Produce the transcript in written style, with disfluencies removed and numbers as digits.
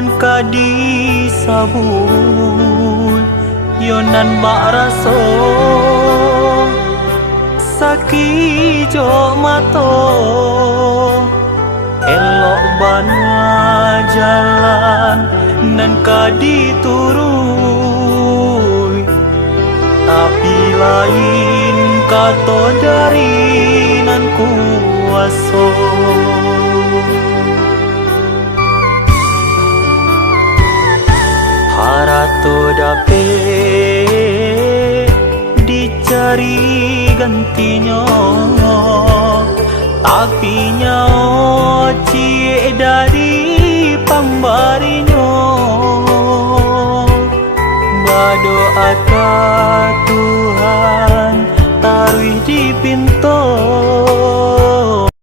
nan kadi sabun yonan bak raso saki jo mato elok bana jalan nan kadi turui tapi lain kato dari nan kuaso harato dape dicari gantinya tapi nyawa cie dari pambarinya berdoa ke Tuhan taruh di pintu